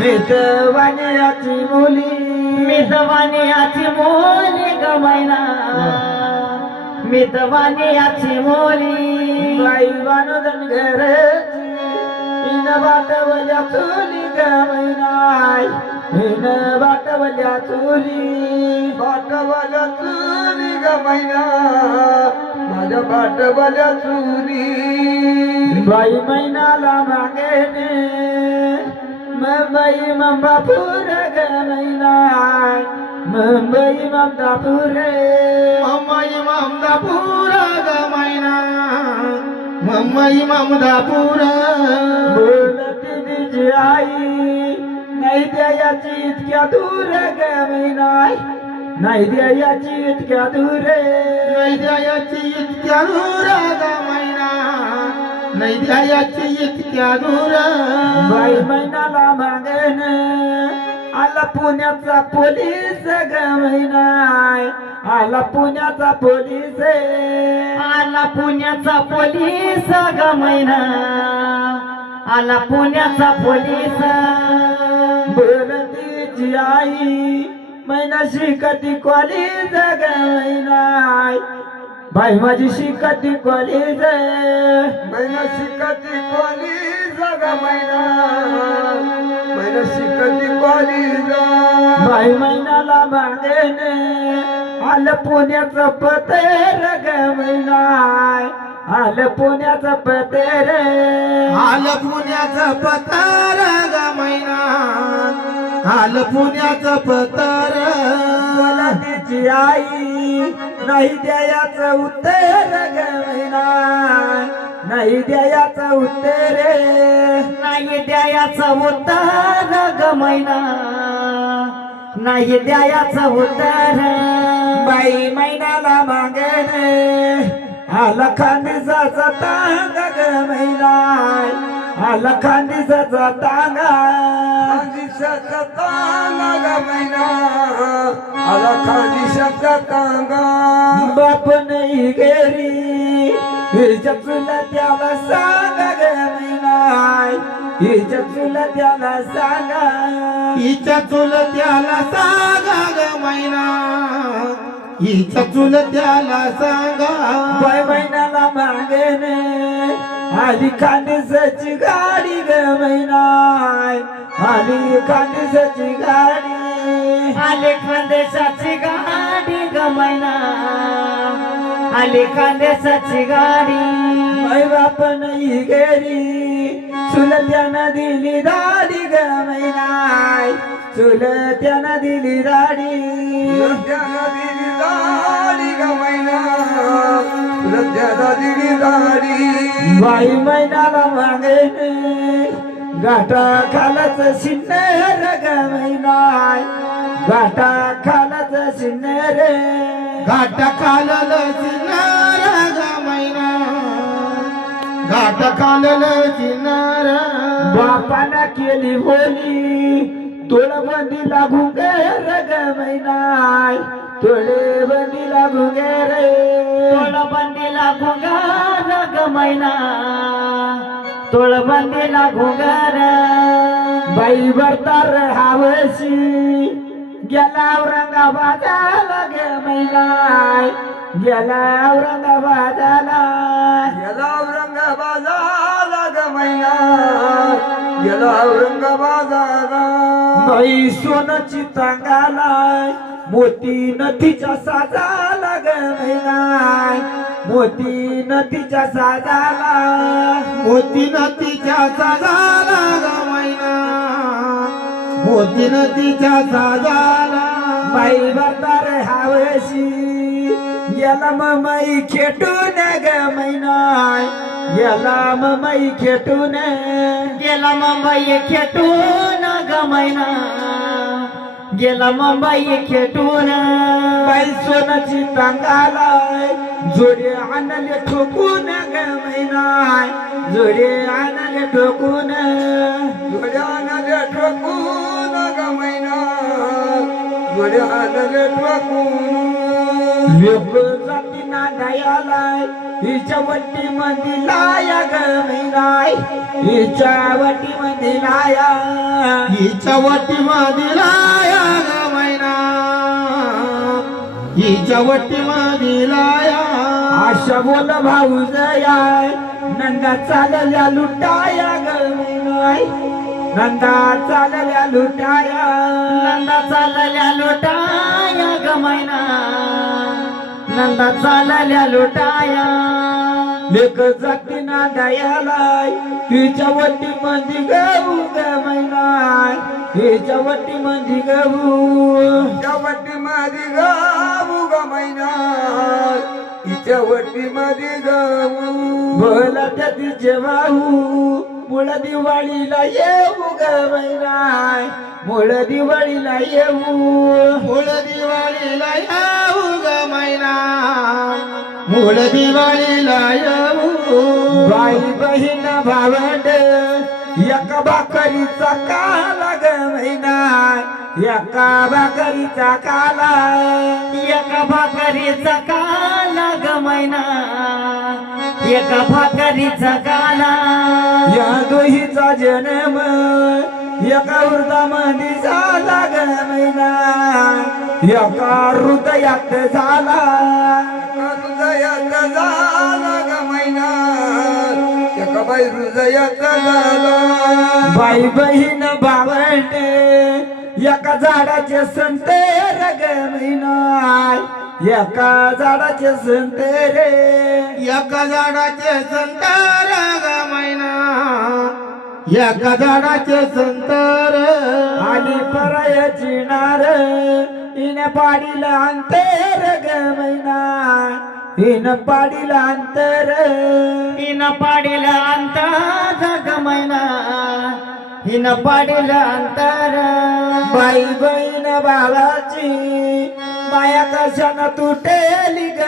मितवानियाची मुली मितवानियाची मोली गमैना मितवानियाची मोली बाई बानुदन घरची इन बाटवल्या चुली गमैनाय इन बाटवल्या चुली गमैना माझ्या बाटवल्या चुली बाई मैनाला मागेने मुंबई ममदापूर गमैनाय मुंबई ममदापूर गमैना मुंबई ममदापूर बोलती तिची आई नाही द्यायची इतक्या दूर गमैनाय नाही द्यायची इतक्या दूर नाही द्यायची इतक्या दूर गमैना नाही द्यायची इतक्या दूर बाई महिनाला मागेन आला पुण्याचा पोलीस गमैनाय आला पुण्याचा पोलीस आला पुण्याचा पोलीस गमैना आला पुण्याचा पोलीस बोलतीची आई मैना शिकती कॉलेज गमैनाय बाई माझी शिकती कॉलेज मैना शिकती कॉलेज गमैना मैना शिकती कॉलेज बाई महिनाला मागेन आलं पुण्याचं पतेर गमैनाय आलं पुण्याचं पतेर आलं पुण्याचं पतार गमैना आलं पुण्याचं पतार तिची आई नाही द्यायचं उत्तर गमैनाय नाही द्यायचं उत्तर नाही द्यायचं उत्तर गमैना नाही द्यायचं उत्तर बाई महिन्याला मागेन आला खांदिसाचा तांग गमैनाय आला खांदिसाचा तांगा खांदिसाचा तांगा गमैना आला खांदिसाचा तांगा बाप नाही गेली हिच्या चुला त्याला सांगा गमैनाय हिच्या चुला त्याला सांगा हिच्या चुलत्याला सांगा गमैना हिच्या चुलत्याला सांगा बाय महिन्याला मागेन आली खांदेसाची गाडी गमैनाय आली खांदेसाची गाडी आले खानदेशाची गाडी गमैना आले खानदेशाची गाडी बाई बाप नाही गेली चुलत्यानं दिली दाढी गमैनाय चुलत्यानं दिली दाढी दिली दाढी गमैना चुलत्यानं दिली दाढी बाई महिन्याला मागेन गाठा खालच शिन्नर गमैनाय गाठा खालच शिन्नर घाट खालल सिनार गमैना घाट खालल सिनार बापाना केली बोली तोळबंदी लागू गे गमैनाय तोळबंदी लागू गे रे तोळबंदीला घुंगार गमैना तोळबंदीला घुंगार बाई बरतार हावशी गेला औरंगाबादाला गमैनाय गेला औरंगाबादाला गमैनाय गेला औरंगाबादाला बाई सोनाची तांगालाय मोती नथीच्या साजाला गमैनाय मोती नथीच्या साजाला मोती नदीच्या साजाला गमैना मोती नदीच्या साजाला बाई बरतार हावशी गेला ममाई खेटून गमैनाय गेला ममाई खेटून गेला मुंबई खेटून गमैना गेला मुंबई खेटून बाई सोनाची तांगालाय जोडे आणले ठोकून गमैनाय जोडे आणले ठोकून जोडे आणले ठोकून गमैनाय जोडे आणले ठोकून लोक जाती नांद दयालाय हिच्या वट्टी मध्ये लाया ग मैनाय हिच्या वट्टी मध्ये लाया हिच्या वटी मदिलाया ग मैना हिच्या वटी मदिलाया आशा बोल भाऊ जयाय नंदा चालल्या लुटाया ग मैनाय नंदा चालल्या लुटाया नंदा चालल्या लुटाया ग मैना नंदा चालल्या लुटाया लेक जाती ना दयालाय हिच्या वट्टी मध्ये गहू ग मैनाय हिच्या वट्टी मध्ये गहू हिच्या वट्टी मध्ये गहू ग मैनाय हिच्या वट्टी मध्ये गहू बोला त्या तिचे भाऊ मुळ दिवाळीला येऊ ग मैनाय मुळ दिवाळीला येऊ मूळ दिवाळीला येऊ ग मैना मूळ दिवाळीला येऊ बाई बहीण भावंड एका भाकरीचा काला ग मैनाय एका भाकरीचा काला एका भाकरीचा काला ग मैना एका भाकरीचा काला या दोहीचा जन्म एका हृदयामध्ये झाला ग मैनाय एका हृदयात झाला हृदयात झाला ग मैनाय एका बाई हृदयात झाला बाई बहीण भावंड एका झाडाचे संतेर ग मैनाय एका झाडाचे संतेरे एका झाडाचे संतर ग मैना एका झाडाचे संतर आणि परायची नार हिने पाडीला अंतर ग मैनाय हिन पाडीला अंतर हिन पाडीला अंतर ग मैना हिन पाडीला अंतर बाई बहीण भावाची माया कशानं तुटेली ग